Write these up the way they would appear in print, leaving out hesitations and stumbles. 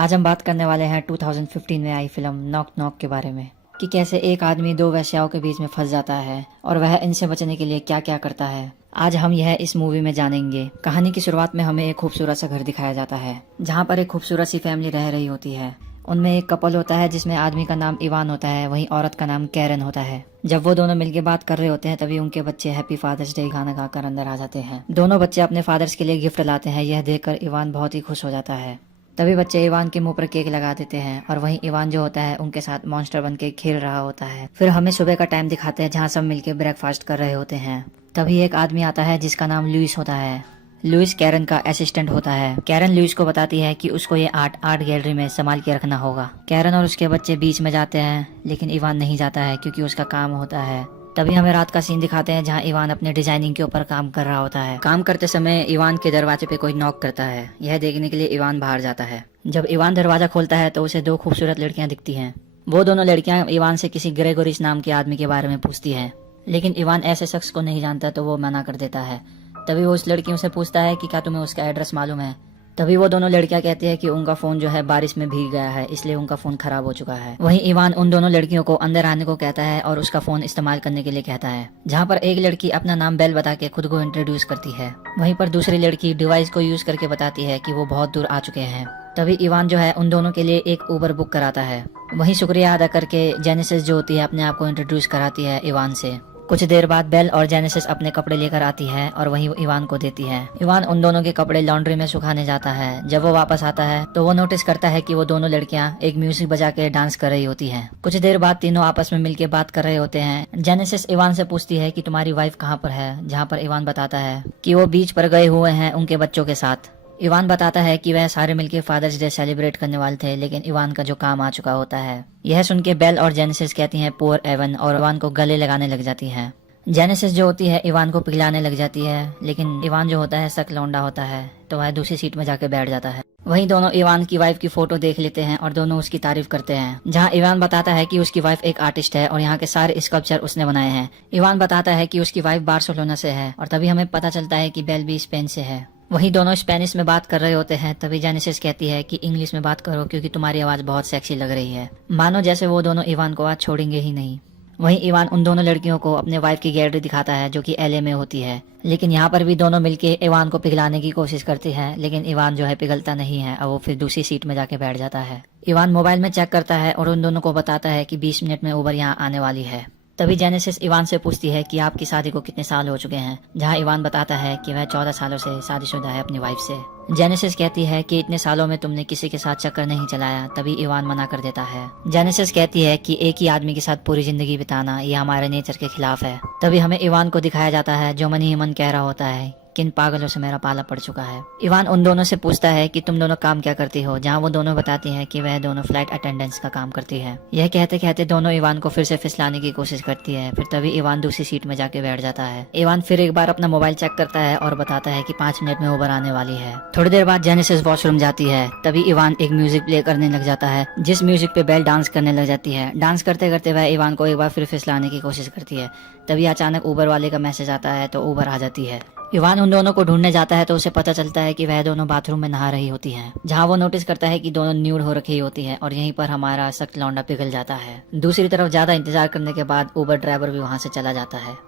आज हम बात करने वाले हैं 2015 में आई फिल्म नॉक नॉक के बारे में कि कैसे एक आदमी दो वेश्याओं के बीच में फंस जाता है और वह इनसे बचने के लिए क्या क्या करता है। आज हम यह इस मूवी में जानेंगे। कहानी की शुरुआत में हमें एक खूबसूरत सा घर दिखाया जाता है जहाँ पर एक खूबसूरत सी फैमिली रह रही होती है। उनमें एक कपल होता है जिसमें आदमी का नाम इवान होता है, वहीं औरत का नाम कैरन होता है। जब वो दोनों मिलके बात कर रहे होते हैं तभी उनके बच्चे हैप्पी फादर्स डे गाना गाकर अंदर आ जाते हैं। दोनों बच्चे अपने फादर्स के लिए गिफ्ट लाते हैं। यह देखकर इवान बहुत ही खुश हो जाता है। तभी बच्चे इवान के मुंह पर केक लगा देते हैं और वहीं इवान जो होता है उनके साथ मॉन्स्टर बन के खेल रहा होता है। फिर हमें सुबह का टाइम दिखाते हैं जहाँ सब मिलके ब्रेकफास्ट कर रहे होते हैं। तभी एक आदमी आता है जिसका नाम लुइस होता है। लुइस कैरन का असिस्टेंट होता है। कैरन लुइस को बताती है कि उसको ये आर्ट गैलरी में संभाल के रखना होगा। कैरन और उसके बच्चे बीच में जाते हैं लेकिन इवान नहीं जाता है क्योंकि उसका काम होता है। तभी हमें रात का सीन दिखाते हैं जहां इवान अपने डिजाइनिंग के ऊपर काम कर रहा होता है। काम करते समय इवान के दरवाजे पे कोई नॉक करता है। यह देखने के लिए इवान बाहर जाता है। जब इवान दरवाजा खोलता है तो उसे दो खूबसूरत लड़कियां दिखती हैं। वो दोनों लड़कियां इवान से किसी ग्रेगोरिस नाम के आदमी के बारे में पूछती हैं, लेकिन इवान ऐसे शख्स को नहीं जानता तो वो मना कर देता है। तभी वो उस लड़कियों से पूछता है कि क्या तुम्हें उसका एड्रेस मालूम है। तभी वो दोनों लड़कियां कहती है कि उनका फोन जो है बारिश में भीग गया है, इसलिए उनका फोन खराब हो चुका है। वहीं इवान उन दोनों लड़कियों को अंदर आने को कहता है और उसका फोन इस्तेमाल करने के लिए कहता है। जहां पर एक लड़की अपना नाम बेल बता के खुद को इंट्रोड्यूस करती है, वहीं पर दूसरी लड़की डिवाइस को यूज करके बताती है कि वो बहुत दूर आ चुके हैं। तभी इवान जो है उन दोनों के लिए एक उबर बुक कराता है। वहीं शुक्रिया अदा करके जेनेसिस जो होती है अपने आप को इंट्रोड्यूस कराती है इवान से। कुछ देर बाद बेल और जेनेसिस अपने कपड़े लेकर आती है और वहीं वो इवान को देती है। इवान उन दोनों के कपड़े लॉन्ड्री में सुखाने जाता है। जब वो वापस आता है तो वो नोटिस करता है कि वो दोनों लड़कियां एक म्यूजिक बजा के डांस कर रही होती हैं। कुछ देर बाद तीनों आपस में मिलके बात कर रहे होते हैं। जेनेसिस इवान से पूछती है कि तुम्हारी वाइफ कहाँ पर है, जहाँ पर इवान बताता है कि वो बीच पर गए हुए हैं उनके बच्चों के साथ। इवान बताता है कि वह सारे मिलके फादर्स डे सेलिब्रेट करने वाले थे, लेकिन इवान का जो काम आ चुका होता है। यह सुन के बेल और जेनेसिस कहती हैं पुअर एवन और इवान को गले लगाने लग जाती हैं। जेनेसिस जो होती है इवान को पिघलाने लग जाती है, लेकिन इवान जो होता है सख्त लौंडा होता है तो वह दूसरी सीट में जाके बैठ जाता है। वहीं दोनों इवान की वाइफ की फोटो देख लेते हैं और दोनों उसकी तारीफ करते हैं। जहां इवान बताता है कि उसकी वाइफ एक आर्टिस्ट है और यहाँ के सारे स्कल्पचर उसने बनाए हैं। इवान बताता है कि उसकी वाइफ बार्सिलोना से है और तभी हमें पता चलता है कि बेल भी स्पेन से है। वहीं दोनों स्पेनिश में बात कर रहे होते हैं। तभी जेनेसिस कहती है कि इंग्लिश में बात करो क्योंकि तुम्हारी आवाज बहुत सेक्सी लग रही है। मानो जैसे वो दोनों इवान को आज छोड़ेंगे ही नहीं। वहीं इवान उन दोनों लड़कियों को अपने वाइफ की गैलरी दिखाता है जो कि एलए में होती है, लेकिन यहाँ पर भी दोनों मिलके इवान को पिघलाने की कोशिश करती हैं, लेकिन इवान जो है पिघलता नहीं है और वो फिर दूसरी सीट में जाके बैठ जाता है। इवान मोबाइल में चेक करता है और उन दोनों को बताता है कि 20 मिनट में उबर यहाँ आने वाली है। तभी जेनेसिस इवान से पूछती है कि आपकी शादी को कितने साल हो चुके हैं, जहां इवान बताता है कि वह 14 सालों से शादीशुदा है अपनी वाइफ से। जेनेसिस कहती है कि इतने सालों में तुमने किसी के साथ चक्कर नहीं चलाया। तभी इवान मना कर देता है। जेनेसिस कहती है कि एक ही आदमी के साथ पूरी जिंदगी बिताना ये हमारे नेचर के खिलाफ है। तभी हमें इवान को दिखाया जाता है जो मन ही मन कह रहा होता है किन पागलों से मेरा पाला पड़ चुका है। इवान उन दोनों से पूछता है कि तुम दोनों काम क्या करती हो, जहां वो दोनों बताती हैं कि वह दोनों फ्लाइट अटेंडेंस का काम करती है। यह कहते कहते दोनों इवान को फिर से फिसलाने की कोशिश करती है। फिर तभी इवान दूसरी सीट में जाके बैठ जाता है। इवान फिर एक बार अपना मोबाइल चेक करता है और बताता है कि 5 मिनट में उबर आने वाली है। थोड़ी देर बाद जेनेसिस वॉशरूम जाती है। तभी इवान एक म्यूजिक प्ले करने लग जाता है जिस म्यूजिक पे बेल डांस करने लग जाती है। डांस करते करते वह इवान को एक बार फिर फिसलाने की कोशिश करती है। तभी अचानक उबर वाले का मैसेज आता है तो उबर आ जाती है। इवान उन दोनों को ढूंढने जाता है तो उसे पता चलता है कि वह दोनों बाथरूम में नहा रही होती हैं, जहां वो नोटिस करता है कि दोनों न्यूड हो रखी होती हैं और यहीं पर हमारा सख्त लौंडा पिघल जाता है। दूसरी तरफ ज्यादा इंतजार करने के बाद उबर ड्राइवर भी वहां से चला जाता है।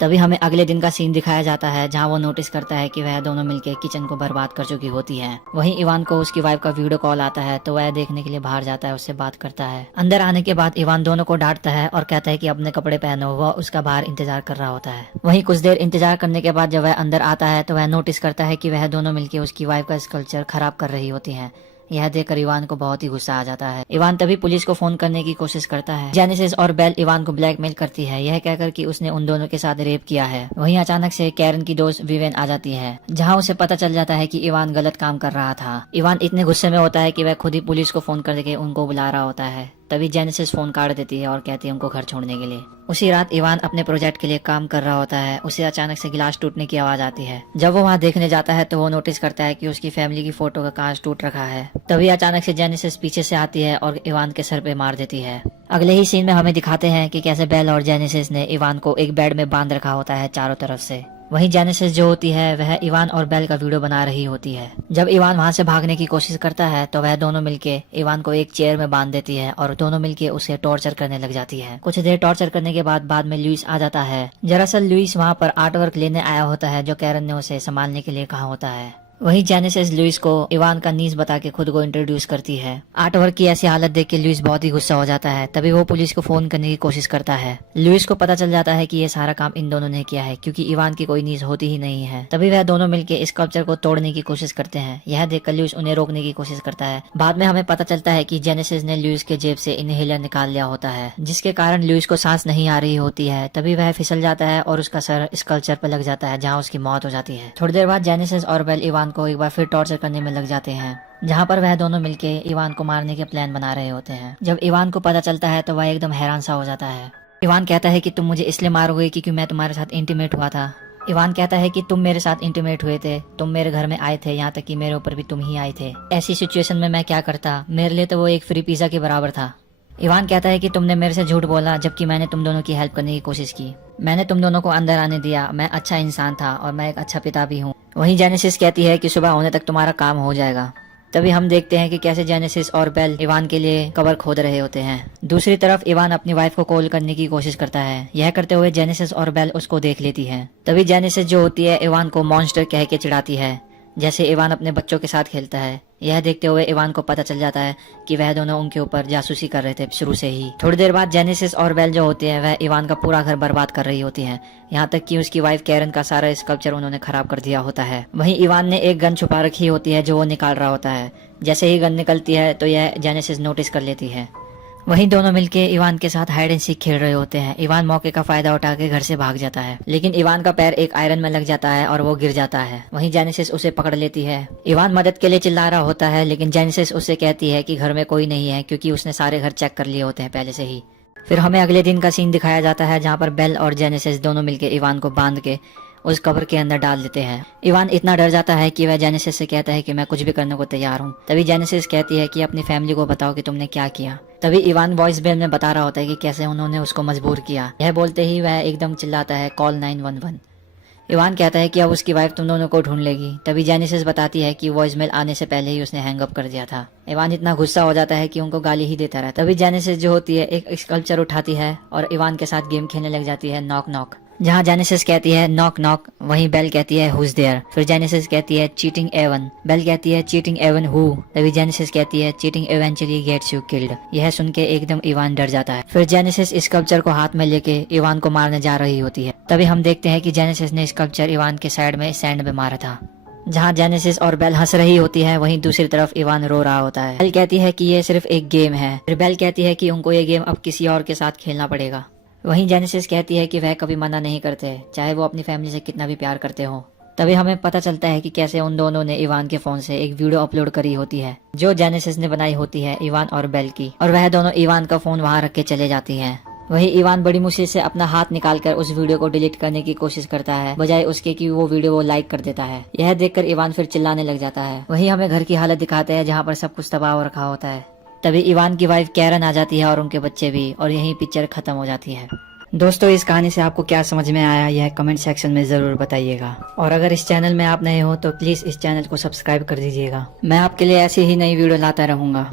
तभी हमें अगले दिन का सीन दिखाया जाता है जहां वो नोटिस करता है कि वह दोनों मिलकर किचन को बर्बाद कर चुकी होती हैं। वहीं इवान को उसकी वाइफ का वीडियो कॉल आता है तो वह देखने के लिए बाहर जाता है, उससे बात करता है। अंदर आने के बाद इवान दोनों को डांटता है और कहता है कि अपने कपड़े पहनो। वह उसका बाहर इंतजार कर रहा होता है। वहीं कुछ देर इंतजार करने के बाद जब वह अंदर आता है तो वह नोटिस करता है कि वह दोनों मिलकर उसकी वाइफ का स्कल्पचर खराब कर रही होती है। यह देखकर इवान को बहुत ही गुस्सा आ जाता है। इवान तभी पुलिस को फोन करने की कोशिश करता है। जेनेसिस और बेल इवान को ब्लैकमेल करती है, यह कहकर कि उसने उन दोनों के साथ रेप किया है। वहीं अचानक से कैरन की दोस्त विवेन आ जाती है, जहां उसे पता चल जाता है कि इवान गलत काम कर रहा था। इवान इतने गुस्से में होता है कि वह खुद ही पुलिस को फोन करके उनको बुला रहा होता है। तभी जेनेसिस फोन काट देती है और कहती है उनको घर छोड़ने के लिए। उसी रात इवान अपने प्रोजेक्ट के लिए काम कर रहा होता है। उसे अचानक से गिलास टूटने की आवाज आती है। जब वो वहाँ देखने जाता है तो वो नोटिस करता है कि उसकी फैमिली की फोटो का कांच टूट रखा है। तभी अचानक से जेनेसिस पीछे से आती है और इवान के सर पे मार देती है। अगले ही सीन में हमें दिखाते हैं कि कैसे बेल और जेनेसिस ने इवान को एक बेड में बांध रखा होता है चारों तरफ से। वहीं जेनेसिस जो होती है वह इवान और बेल का वीडियो बना रही होती है। जब इवान वहां से भागने की कोशिश करता है तो वह दोनों मिलके इवान को एक चेयर में बांध देती है और दोनों मिलके उसे टॉर्चर करने लग जाती है। कुछ देर टॉर्चर करने के बाद में लुइस आ जाता है। दरअसल लुइस वहां पर आर्ट वर्क लेने आया होता है जो कैरन ने उसे संभालने के लिए कहा होता है। वहीं जेनेसिस लुइस को इवान का नीस बता के खुद को इंट्रोड्यूस करती है। आर्ट वर्क की ऐसी हालत देख के लुइस बहुत ही गुस्सा हो जाता है। तभी वो पुलिस को फोन करने की कोशिश करता है। लुइस को पता चल जाता है कि ये सारा काम इन दोनों ने किया है क्योंकि इवान की कोई नीस होती ही नहीं है। तभी वह दोनों मिलकर स्कल्पचर को तोड़ने की कोशिश करते हैं। यह देखकर लुइस उन्हें रोकने की कोशिश करता है। बाद में हमें पता चलता है कि जेनेसिस ने लुइस के जेब से इनहेलर निकाल लिया होता है जिसके कारण लुइस को सांस नहीं आ रही होती है। तभी वह फिसल जाता है और उसका सर स्कल्पचर पर लग जाता है जहाँ उसकी मौत हो जाती है। थोड़ी देर बाद जेनेसिस और बेल इवान को एक बार फिर टॉर्चर करने में लग जाते हैं जहाँ पर वह दोनों मिलके इवान को मारने के प्लान बना रहे होते हैं। जब इवान को पता चलता है तो वह एकदम हैरान सा हो जाता है। इवान कहता है कि तुम मुझे इसलिए मारोगे क्योंकि मैं तुम्हारे साथ इंटीमेट हुआ था। इवान कहता है कि तुम मेरे साथ इंटीमेट हुए थे, तुम मेरे घर में आए थे, यहाँ तक कि मेरे ऊपर भी तुम ही आए थे। ऐसी सिचुएशन में मैं क्या करता, मेरे लिए तो वो एक फ्री पिज्जा के बराबर था। इवान कहता है कि तुमने मेरे से झूठ बोला जबकि मैंने तुम दोनों की हेल्प करने की कोशिश की। मैंने तुम दोनों को अंदर आने दिया, मैं अच्छा इंसान था और मैं एक अच्छा पिता भी हूँ। वहीं जेनेसिस कहती है कि सुबह होने तक तुम्हारा काम हो जाएगा। तभी हम देखते हैं कि कैसे जेनेसिस और बेल इवान के लिए कबर खोद रहे होते हैं। दूसरी तरफ इवान अपनी वाइफ को कॉल करने की कोशिश करता है। यह करते हुए जेनेसिस और बेल उसको देख लेती है। तभी जेनेसिस जो होती है इवान को मॉन्स्टर कह के चिढ़ाती है जैसे इवान अपने बच्चों के साथ खेलता है। यह देखते हुए इवान को पता चल जाता है कि वह दोनों उनके ऊपर जासूसी कर रहे थे शुरू से ही। थोड़ी देर बाद जेनेसिस और बेल जो होती है वह इवान का पूरा घर बर्बाद कर रही होती है, यहाँ तक कि उसकी वाइफ कैरन का सारा स्कल्पचर उन्होंने खराब कर दिया होता है। वहीं इवान ने एक गन छुपा रखी होती है जो वो निकाल रहा होता है। जैसे ही गन निकलती है तो यह जेनेसिस नोटिस कर लेती है। वहीं दोनों मिलके इवान के साथ हाइड एंड सीक खेल रहे होते हैं। इवान मौके का फायदा उठा के घर से भाग जाता है लेकिन इवान का पैर एक आयरन में लग जाता है और वो गिर जाता है। वहीं जेनेसिस उसे पकड़ लेती है। इवान मदद के लिए चिल्ला रहा होता है लेकिन जेनेसिस उससे कहती है कि घर में कोई नहीं है क्योंकि उसने सारे घर चेक कर लिए होते हैं पहले से ही। फिर हमें अगले दिन का सीन दिखाया जाता है जहाँ पर बेल और जेनेसिस दोनों मिलके इवान को बांध के उस कब्र के अंदर डाल देते हैं। इवान इतना डर जाता है कि वह जेनेसिस से कहता है कि मैं कुछ भी करने को तैयार हूँ। तभी जेनेसिस कहती है कि अपनी फैमिली को बताओ कि तुमने क्या किया। तभी इवान वॉइस बेल में बता रहा होता है कि कैसे उन्होंने उसको मजबूर किया। यह बोलते ही वह एकदम चिल्लाता है कॉल 911। इवान कहता है कि अब उसकी वाइफ तुम दोनों को ढूंढ लेगी। तभी जेनेसिस बताती है कि वॉइस मेल आने से पहले ही उसने हैंग अप कर दिया था। इवान इतना गुस्सा हो जाता है कि उनको गाली ही देता रहता है। तभी जेनेसिस जो होती है एक स्कल्पचर उठाती है और इवान के साथ गेम खेलने लग जाती है नॉक नॉक। जहाँ जेनेसिस कहती है नॉक नॉक वहीं बेल कहती है हुज देयर। फिर जेनेसिस कहती है चीटिंग एवन। बेल कहती है चीटिंग एवन हु। तभी जेनेसिस कहती है cheating eventually gets you killed. यह सुन के एकदम इवान डर जाता है। फिर जेनेसिस स्कल्पचर को हाथ में लेके इवान को मारने जा रही होती है। तभी हम देखते हैं कि जेनेसिस ने स्कल्पचर इवान के साइड में सैंड में मारा था। जहाँ जेनेसिस और बेल हंस रही होती है वहीं दूसरी तरफ इवान रो रहा होता है। बेल कहती है कि ये सिर्फ एक गेम है। फिर बेल कहती है कि उनको ये गेम अब किसी और के साथ खेलना पड़ेगा। वहीं जेनेसिस कहती है कि वह कभी मना नहीं करते चाहे वो अपनी फैमिली से कितना भी प्यार करते हो। तभी हमें पता चलता है कि कैसे उन दोनों ने इवान के फोन से एक वीडियो अपलोड करी होती है जो जेनेसिस ने बनाई होती है इवान और बेल की, और वह दोनों इवान का फोन वहां रख के चले जाती हैं। वही इवान बड़ी मुश्किल से अपना हाथ निकालकर उस वीडियो को डिलीट करने की कोशिश करता है बजाय उसके कि वो वीडियो वो लाइक कर देता है। यह देखकर इवान फिर चिल्लाने लग जाता है। वही हमें घर की हालत दिखाते हैं जहाँ पर सब कुछ तबाह हो रखा होता है। तभी इवान की वाइफ कैरन आ जाती है और उनके बच्चे भी, और यही पिक्चर खत्म हो जाती है। दोस्तों इस कहानी से आपको क्या समझ में आया यह कमेंट सेक्शन में जरूर बताइएगा, और अगर इस चैनल में आप नए हो तो प्लीज इस चैनल को सब्सक्राइब कर दीजिएगा। मैं आपके लिए ऐसी ही नई वीडियो लाता रहूंगा।